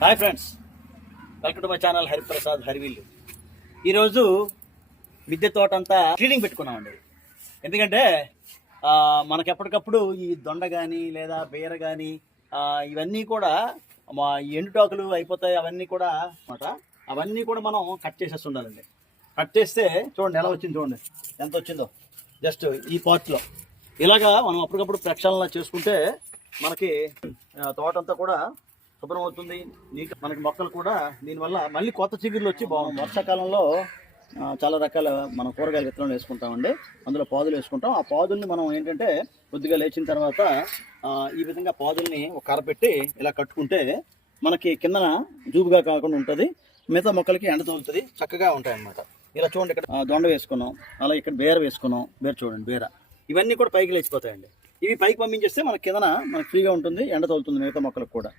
Hi friends, welcome to my channel Hariprasad హరివిల్లు. ఈరోజు మిద్దె తోట అంతా క్లీనింగ్ పెట్టుకున్నామండి. ఎందుకంటే మనకు ఎప్పటికప్పుడు ఈ దొండ కానీ లేదా బీర కానీ ఇవన్నీ కూడా మా ఎండుటాకులు అయిపోతాయి. అవన్నీ కూడా అవన్నీ కూడా మనం కట్ చేసేసి ఉండాలండి. కట్ చేస్తే చూడండి ఎలా వచ్చింది, చూడండి ఎంత వచ్చిందో. జస్ట్ ఈ పార్ట్లో ఇలాగా మనం అప్పటికప్పుడు ప్రక్షాళన చేసుకుంటే మనకి తోట అంతా కూడా శుభ్రం అవుతుంది. నీట్ మనకి మొక్కలు కూడా దీనివల్ల మళ్ళీ కొత్త చిగుర్లు వచ్చి బాగుంది. వర్షాకాలంలో చాలా రకాల మనం కూరగాయల విత్తనాలు వేసుకుంటామండి. అందులో పాదులు వేసుకుంటాం. ఆ పాదుల్ని మనం ఏంటంటే కొద్దిగా లేచిన తర్వాత ఈ విధంగా పాదుల్ని ఒక కర్ర పెట్టి ఇలా కట్టుకుంటే మనకి కిందన జూబుగా కాకుండా ఉంటుంది. మిగతా మొక్కలకి ఎండ తోలుతుంది, చక్కగా ఉంటాయి అన్నమాట. ఇలా చూడండి, ఇక్కడ దొండ వేసుకున్నాం, అలా ఇక్కడ బీర వేసుకున్నాం. బీర చూడండి, బీర ఇవన్నీ కూడా పైకి లేచిపోతాయండి. ఇవి పైకి పంపించేస్తే మనకి కిందన మనకి ఫ్రీగా ఉంటుంది, ఎండ తోలుతుంది మిగతా మొక్కలకు కూడా.